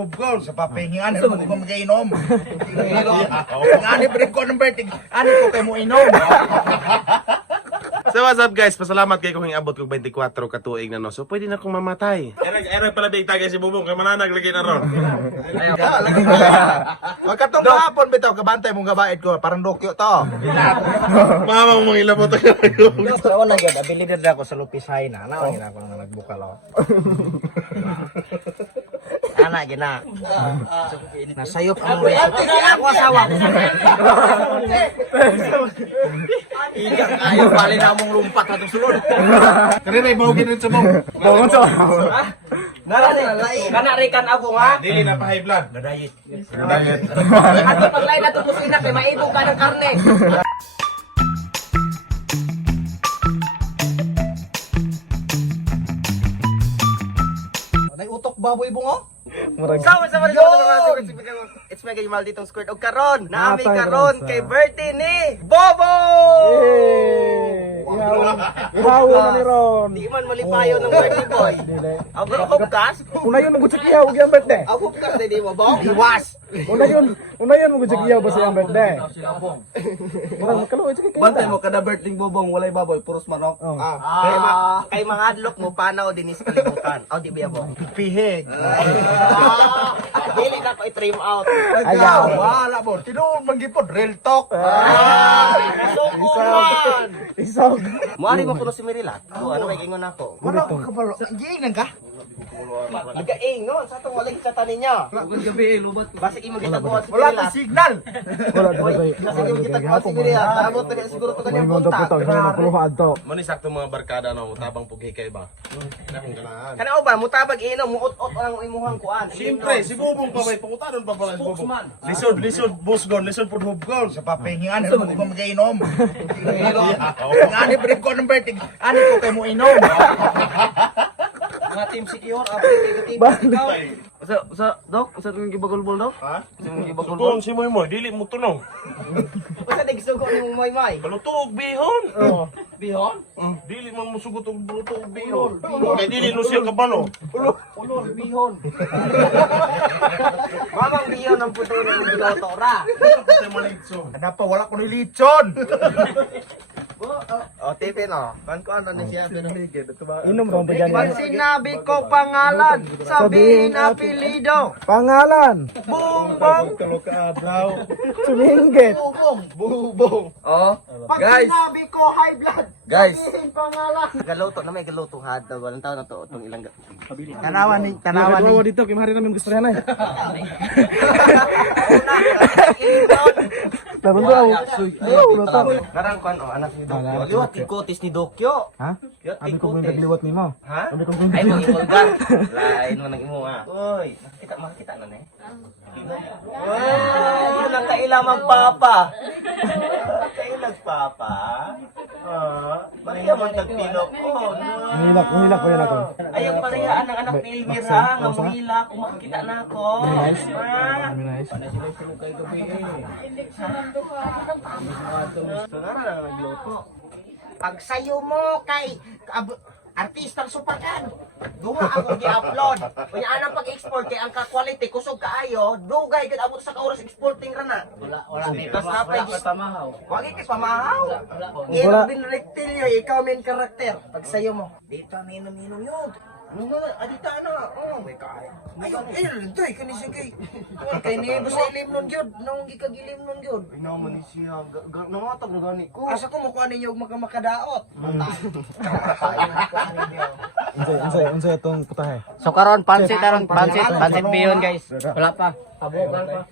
Bugol sa papahingan, ano mo mag-inom? Ani break ko ng birthday, ani ko kayo mo inom. So what's up guys, pasalamat kayo kung abot kong 24 katuig na no. So pwede na akong mamatay. Erag pala big tagay si Bubong kay mananag lagi na ron. Magkatong kahapon bitaw kabantay mong gabait ko, parang dokyo to. Mama mo mga ilabot ako. Sa una gyud abilidad ako sa Lupis High na. Nawa gina ako nang nagbukal ako. Ana gina. Nasayop ang ako asawa. Igang kayo pali na mong lumpat atong sulod. Kani may bawgin rin sa mong. Bawon sa. Kana rikan ako nga. Dili na pa high blood. Nadayit. Diet. Ato paglain nato kusina kay maibog ka ng karne. Nay utok baboy bungo? Sama-sama rin mga it's mega yumal ditong squirt og karon. Naami karon kay birthday ni Bobo. Ihaw na ni Ron. Di man malipayo ng birthday boy. Abo hubkas. Una yun mo gutsak ihaw gyang birthday. Abo hubkas di mo bong. Iwas. Una yun mo gutsak ihaw ba sa iyang birthday. Murag magkaluoy sa kay. Bantay mo kada birthday bobong walay baboy puros manok. Kay mga adlok mo panaw din is kalibutan. Aw di biya mo. Pihig. Dili na ko i-trim out. Ayaw. Wala mo. Tinuod man gipod real talk. Isog. Muari mo kuno si Mirilat. Ano may ingon ako? Wala ko kabalo. Giingan ka? Nagkaingon sa tong walay sa tanin niya. Ugod gabi lubat. Basta imo gitabuhan si Mirilat. Wala ka signal. Wala na bay. Kasi imo gitabuhan si Mirilat. Tarabot na siguro to kanyang Ingon to punta. puto, sa puluhan to. Mani sakto mga barkada no, tabang pugi kay ba. Nakong galaan. Kana ba mutabag inom muot-ot ang imuhang kuan. Siyempre, si Bubong pa may pangutanon pa pala si Bubong. Lisod, busgon, lisod pud hubgon sa papahingan, ano mo mag-inom? Ani break ko ng birthday, ani ko kayo mo inom. Mga team secure, team. Dok, sa tong gibagol-bol dok? Ha? Sa tong gibagol-bol. Bubong si Moy Moy, dili mo tunong. Basta nagsugo ni mo may. Balutog bihon. Bihon? Dili man musugot og balutog bihon. Kay dili no siya kabalo. Ulol, bihon. Mamang bihon ang puto ng giloto ra. Ano pa, wala ko ni lechon. O, tipin o. Kan ko ano ni siya pinamigid. Inom ron ba dyan? Pag sinabi ko pangalan, sabihin apelido. Pangalan. Bumbong. Suminggit. Bubong. Oh, Pag guys. sinabi ko high blood, Guys. sabihin pangalan. Galuto na may galuto had. Walang taon na to. Itong ilang Tanawan ni. Tanawan dito kay mari namin gusto yan ay. Tarong daw. Karang kan o anak ni Dokyo. Liwat ikotis ni Dokyo. Ha? Liwat Abi ko ikotis. nagliwat nimo. Ha? Abi ko Ay mo imulgar. Lain mo nang imo ha. Oy, makita na ni. Oy, yun ang kaila magpapa. Kailag papa. Maria mo nagpilok. Oh, no. Nilak ko yan ako. Ayaw parehaan ang anak ni Elvira nga mahilak kung makita na ako. Nice. Ah. Nice. Sangara na nagluto. Pag sayo mo kay artistang supakan, duha ako gi-upload. Kunya ana pag-export kay ang ka-quality kusog kaayo, dugay gid abot sa kauras exporting ra na. Wala tas napay Pamahaw. wagi kay pamahaw. Ino bin reptilyo ikaw main karakter. Pag sayo mo, dito na inom yun. Ano nga, adita na. Oh, may kaya. Ay, doy, kani siya kay ni basta ilim nun yun. Nung gikagilim nun yun. Ay, naman ni siya. Nangatag na gani ko. Asa ko makuha ninyo makadaot. Unsay atong putahe. So karon pansit biyon guys. Wala pa.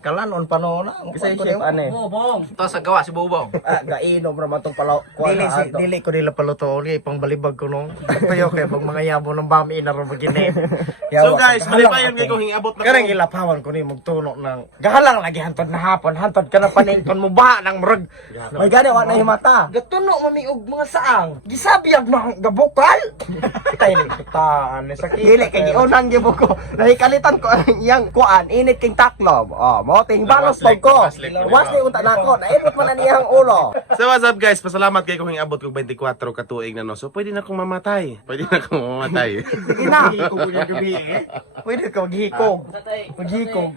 Kalanon pa no na. Kasi chef ane. Bobong. Ito sa gawa si Bubong. Gainom naman tong palaw. Dili ko nila paluto. Pang balibag ko nung. Tuyo kay pag mga yabo ng bami na ro magini. So guys, malipayon kay kung abot na. Karang ilapawan ko ni magtuno ng gahalang lagi hantod na hapon. Hantod ka na panington mo ba ng murag. May gani wa na himata. Gatuno mamiog mga saang. Gisabiyag mga gabukal. Tay ni kutaan ni sakit. Dili kay giunan gyud ko. Nahikalitan ko ang iyang kuan init king tak taklob. Oh, mo ting balos pag ko. Wasli unta nako, nainot man na niyang ulo. So what's up guys? Pasalamat kay kung abot kong 24 katuig na no. So pwede na akong mamatay. Pwede na akong mamatay. Sige na. Pwede ka maghikog. Maghikog.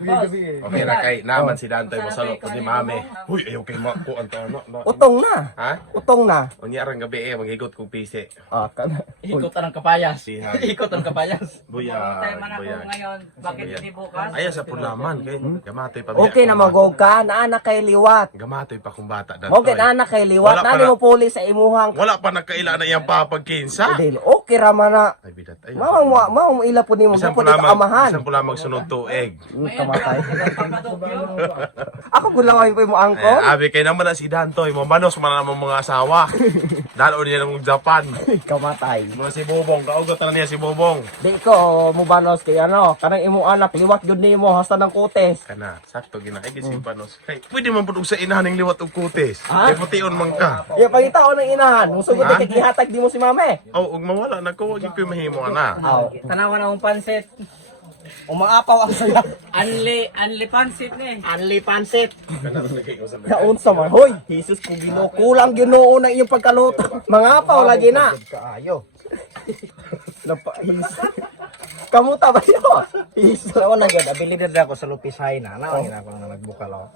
Okay na kay naman si Dantoy mo sa loob ni mami. Uy, ayaw kay mako ang ano. Utong na. Ha? Utong na. Unya rang gabi maghigot kong pisi. Ah, kana. Ikot ang kapayas. Sihan. Ikot ang kapayas. Buya. Buya. Ngayon, bakit hindi bukas? Ayaw sa punaman kay gamatoy pa. Okay na magog ka, naana kay liwat. Gamatoy pa kong bata Dantoy. Okay na anak kay liwat, Wala pa nani na- mo puli sa imuhang. Wala pa nagkaila na iyang papagkinsa. Dili, okay ra man na. Ay bidat. Ay. Mao mo ila po nimo, Bisan po ka amahan. Bisan pula magsunod tuig. Kamatay. Ako gulaway po mo angko. Abi kay naman na si Dantoy, mamanos man naman mga asawa. Dalo niya ng Japan. Kamatay. Mga si Bobong, kaugot na niya si Bobong. Di ko mo banos kay ano, kanang imong anak liwat gyud nimo hasta ng kutes. Kana, sakto gina ay gisin panos. Kay pwede man pud og sa inahan ng liwat og kutis. Ha? Kay pution man ka. Ya pangitaon ng inahan, musugod Ha? kay gihatag di mo si mame. Oh, ug mawala na ko wag koy mahimo ana. Aw, Tanawan akong pansit. umaapaw ang saya. Anli pansit ni. Anli pansit. Kaun sa man, hoy, Jesus ko Ginoo, kulang Ginoo na iyong pagkaluto. Mangapaw lagi na. Kaayo. Napahis. Kamuta ba yun? His. Ako na gid, abilidad ako sa lupisay na. Nawa gina ako na nagbukal ako.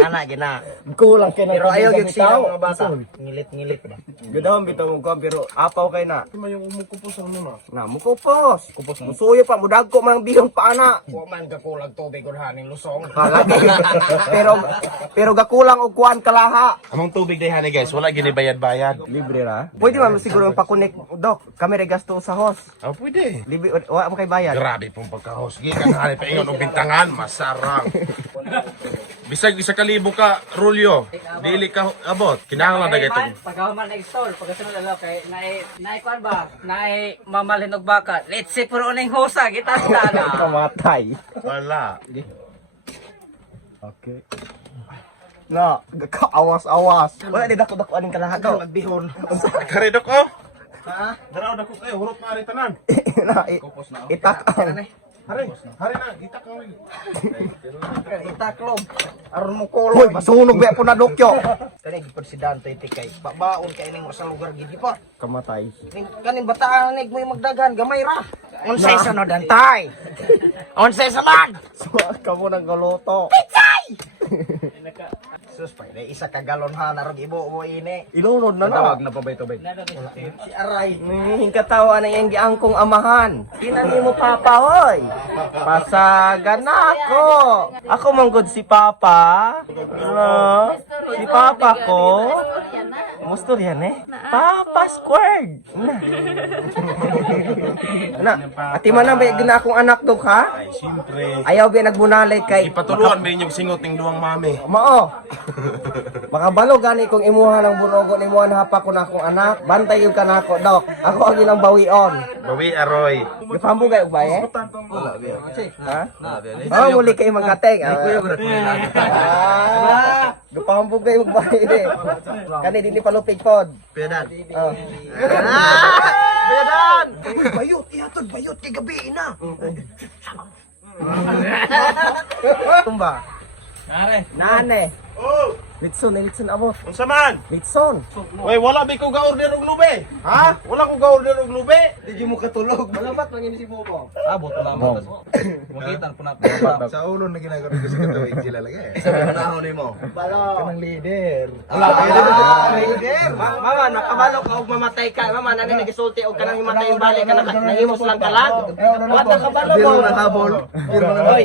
Ana gina. Kulang kay na. Pero ayaw gyud sila Bitaw. mga bata. Ngilit-ngilit ba. Gudahon bitaw mo ko pero apaw kay na. Mayong umukupos ang nuna. Na mukupos. Kupos musuyo pa mudagko mang bihong pa ana. Wa man ka kulag tubig ug haning lusong. Lagi. pero gakulang og kuan kalaha. Among tubig day honey guys, wala gini bayad-bayad. Libre ra. Pwede man siguro yung pakunik dok. Kami re gasto sa host. Oh, pwede. Libre wa mo kay bayad. Grabe pong pagkahusgi kan hani pa ingon og bintangan, masarang. Bisag isa ka libo ka, Rulyo. Dili ka abot. Kinahanglan na gayto. Pagkahuman na install, pagkasunod alaw kay naikuan ba? Mamalhin og baka. Let's see puro ning hosa gitanda na. Kamatay. Wala. Okay. Na, kaawas-awas. Wala di dako-dako aning kalaha daw. Magbihon. Karidok ko. Ha? Daraw dako kayo, hurot na ari tanan. Na, itak ang. Hari na, itak ka rin. Itaklog. Aron mo Hoy, kuloy. masunog ba po na dokyo. Kani gipod si Dantoy tikay. Babaon kay ning sa lugar gid pa. Kamatay. Kaning bataan nig mo magdagan gamay ra. Unsay sa no Dantay? Unsay sa lag? Suwa ka mo ng galoto. Sus pa, isa ka galon ha narog ibo mo ini. Ilunod na na. na pa ba tubig? Si Aray. Hingkatawa na yung giangkong amahan. Kinani mo papa, hoy. Pasagan na ako. Ako manggod si papa. Ano? Si papa ko. Gusto yan eh. Papa squared. Na. Ati man na ba gina akong anak dok ha? Ay, siyempre. Ayaw ba nagbunalay kay Ipatuluan ba inyong singot ng duwang mami? Mao. Makabalo gani kung imuha ng bunogon imuha na hapa ko na akong anak. Bantay yung kanako dok. Ako ang ilang bawion. Bawi aroy. Gipambugay og baye? Ha? Oh, muli kayo magkateng. Gipambugay og baye ni. Kani dili palupig pod. Piadan. Oh. Piadan. Bayot, ihatod bayot kay gabi na. Tumba. Nane. Oh, Litson abot. unsa man? Litson. Oy, wala bi ko ga-order og lube. Ha? Wala ko ga-order og lube. Di mo katulog. Malabat man ini si Bobo. Abot na mo. Makitan ko na. Sa ulo na ginagawa ko sa katuig sila lagi. Panahon nimo. Balo. Kanang leader. Mama, nakabalo ka og mamatay ka. Mama, nani nagisulti og kanang himatay yung balik ka nahimos lang kalag. Wa ta kabalo mo. nakabol. Hoy.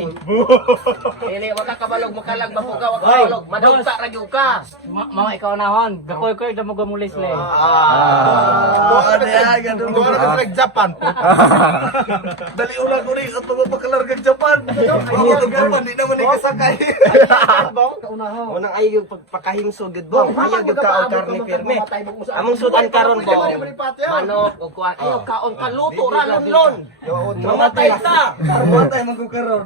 Dili wa ka kabalog makalag mapugaw ka kabalog. Madugta ra gyud ka. Mga ikaw nahon, gakoy-koy damo gamulis le. Ano yan? Ganun mo. Wala ka Japan. Dali ulang ko rin at magpapakalargang Japan. Ako Japan, di naman ikasakay. Unang ayaw yung pagpakahimso gud bong. Ayaw gyud ka og karne pirme. Among sudan karon bong. Manok og kuan. Ayaw kaon ka luto ra lon. Mamatay ta. Mamatay man ko karon.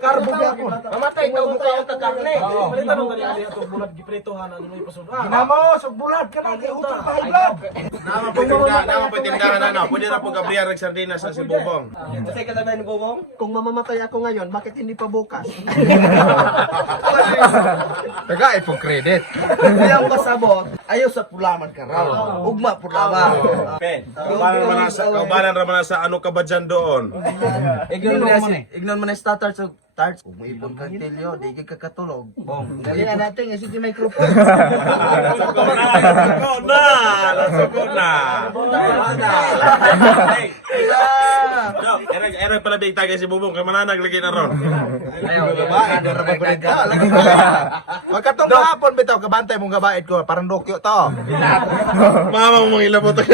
Karbo gyapon. Mamatay ka og kaon ta karne. Balita nung tadi ali ato bulat gipritohan ang imong ipasud. Ginamo, sugbulad ka na, kay utol pa high blood. Nama po tindahan ano. Pwede na po gabriyan ng sardinas sa si Bobong. Kasi kalaban ni Bobong, kung mamamatay ako ngayon, bakit hindi pa bukas? Taga ipong credit. Kaya ang pasabot, ayaw sa pulaman ka raw. Ugma pulaman. Kaubanan naman sa ano ka ba dyan doon? Ignon mo na sa tarts. Tarts, kung may ibon kang tilyo, di ka kakatulog. Bong, dali na natin, kasi yung microphone. Nasugod na. Era pala big tagay si Bubong kay mananag lagi na ron. Ayaw, babae, dara ba balita? Magkatong kahapon bitaw kabantay mong gabait ko parang dokyo to. Mama mo mga ilabot ka.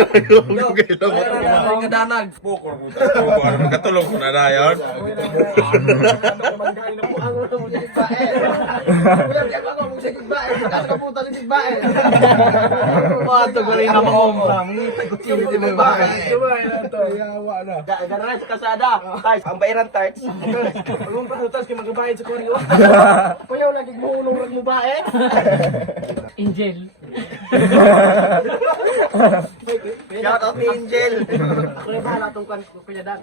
Kadanag. Bukor mo ta. Ano katulog ko na dayon. Wato ko rin naman umrang. Ngitay ko sino di mo ba? Ganaran sa kasada. Tarts, ang bayaran tarts. Ang pasutas kay magabayad sa koryo. Kuyaw lagi mo ulong rag mo ba eh? Angel. Shout out ni Angel. Ako na bahala tong kan kuya dad.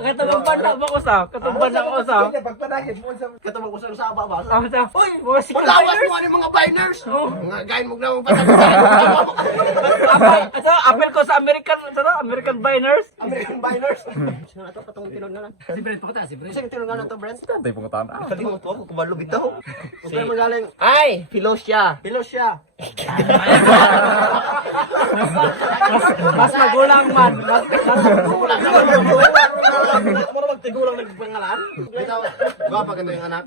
Katubang banda ba ko sa? Katubang banda ko sa? Pagpadahit mo sa katawag ko sa ba ba? Uy, mga sikat. Lawas mo ni mga biners. Mga gain mo na mga Apel ko sa American, American Biners. American biners. Sino na to katong tilon na lang? Si Brent pa ta, si Brent. Sino tilon na to, Brent? Tay pungutan. Kalimot ko kung kubalo bitaw. Okay magaling. Ay, Philosia. Philosia. Mas magulang man. Mura magtigulang nagpangalan. Gwapa ka yung anak.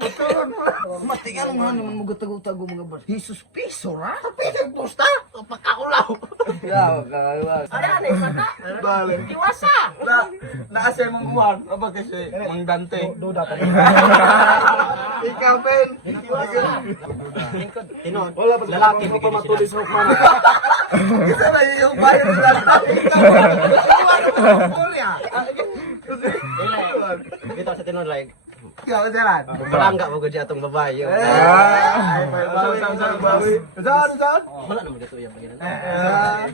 Matigan mo naman magutag-utag mga bas. Jesus piso ra? Piso posta? Pagkakulaw. Ya, kagawag. Ano mata? Bale. Iwasa. Naasay mong buwan. Aba kasi mang Dante. Duda ka. Ikaw pen. Tinon. Wala pa Lalaki mo pa matulis sa hukman. Isa na yung bayan nila. Kita sa tinon like. Ikaw jalan. Palangga mo gud atong babae. Ay, bawi. Saan? Wala naman dito yung bayan.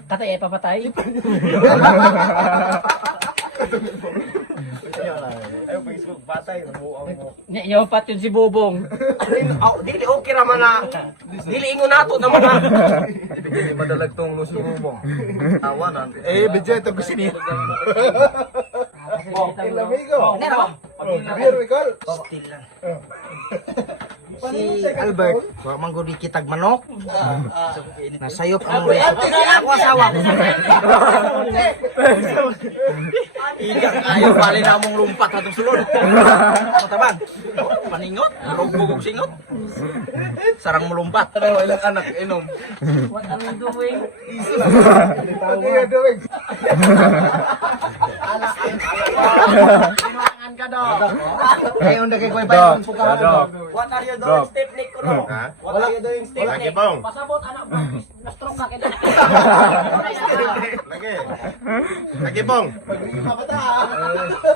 Katay ay papatay. Ayo Facebook batay namuang mo. Nyayaw pat yun si Bobong. Dili okay ra man na. Dili ingon nato naman na. Hindi madalag tong luso mo. Tawanan. Eh, bidyo ito gusto niya. Nero. Still lang. Si Albert, wa man gud kitag manok. Nasayop ang ako asawa. Igang ayo bali na mong lumpat atong sulod. Matabang. Paningot, rugbog og singot. Sarang mulumpat. Ilang anak inom. What are you doing? Kailangan ka daw. Ayon na kay koy bayon po ka. What are you doing, Stepnik ko no? What are you doing, Lagi Stepnik? bong. Pasabot anak mo. Na-stroke ka kaya. Lagi. Lagi bong.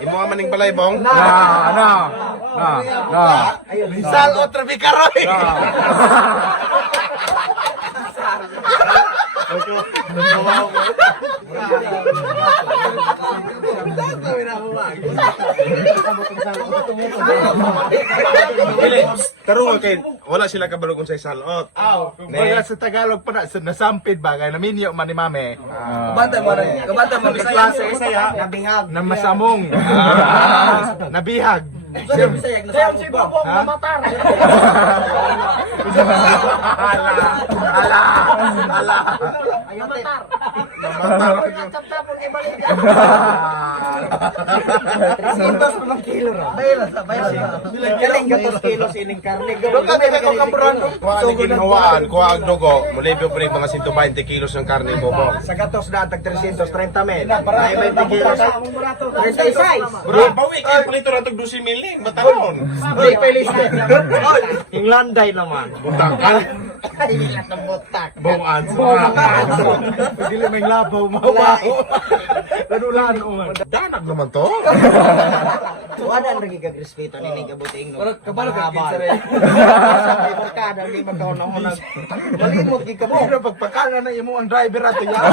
Imo nga maning balay bong. Sal o trabikaroy. Tarong kay wala sila kabalo kung sa salot. Baga sa Tagalog pa na, nasampid bagay, naminyo man ni mame. Kabantay mo sa klase saya nabihag. Na masamong. Nabihag. Sir Bisayag na sa ba? Mamatar. Ala. Ayaw matar. Kapta po ni balik. 300 pa kilo ra. Galing gatos kilo sining karne. Kami ko kampuran. Kuha ang ginhawaan, kuha ang dugo, mulibyo pa rin mga 120 kilos ng karne bobo. Sa gatos na tag 330 men. Ay 20 kilos. 36. Bro, bawi kayo palito na itong 12 mil eh, mataron. Di pelis. Inglanday naman. Butakan. Ay, natabotak. Bong answer. Dili may labaw mabaho. Lanulan o. Danag naman to. Wala ang naging kagrespeto ni Gabuting no. Kabalo ka kinsa rin. Sa barkada di magkauna-una. Malimot gi ka mo. Pero pagpakala na imo ang driver ato yan.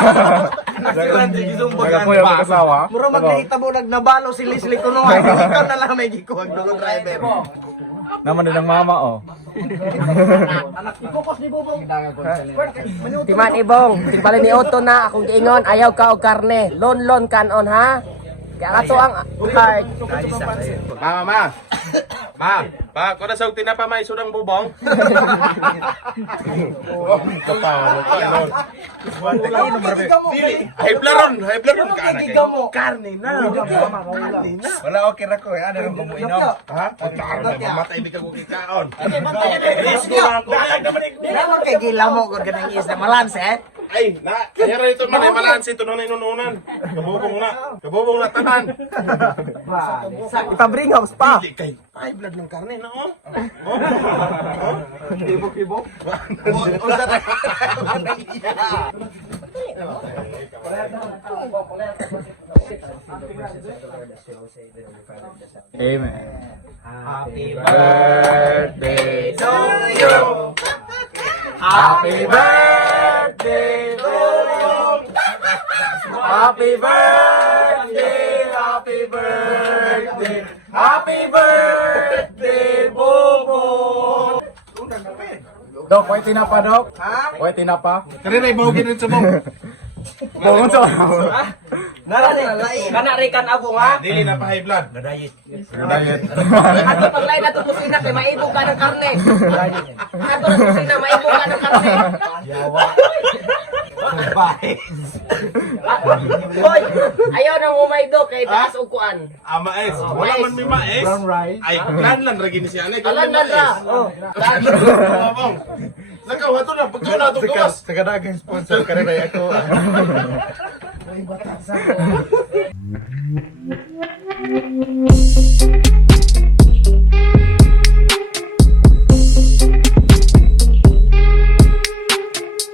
Nasirante gisumbagan Nagapuyo pa. mag-asawa. Muro magkita mo nagnabalo si Leslie kuno ay ikaw na lang may gikuwag dulo driver. Naman din ang mama oh. Timan ibong, tigpala ni Otto na akong giingon ayaw ka og karne. Lon kanon ha. Kaya ato ang heart. Pa, ko na sa tinapa may sudang bubong. High blaron ka na kayo. Karne na. Wala okay ra ko, ano ron mo inom. Ha? Mamatay di ka ko kikaon. Naman kay gila mo kung ganang isda malans eh. Ay, na, kaya rin ito man ay malansi ito nung inununan. Kabubong na tanan. Ipabring house pa. Hindi kay high blood ng karne na oh. Ibok-ibok. Amen. Happy Birthday to you. Happy birthday to you. Happy birthday, happy birthday, happy birthday, Bobo. Dok, ko'y tinapa, Dok? Ha? Ko'y tinapa? Kanina ibawagin rin sa mo. Bongon to. Kana rikan ako nga. Dili na pa high blood. Diet. Ato paglay na to kusina kay maibog ka ng karne. Ato na kusina maibog ka ng karne. Hoy, ayaw nang umaydo kay taas uguan. Mais. Wala man may mais. Brown rice. Ay, lan ragi ni siya. Alam na ra. Oh. Nakaw hato na pagkaw na to gawas. Sa kadagang sponsor ka rin ako.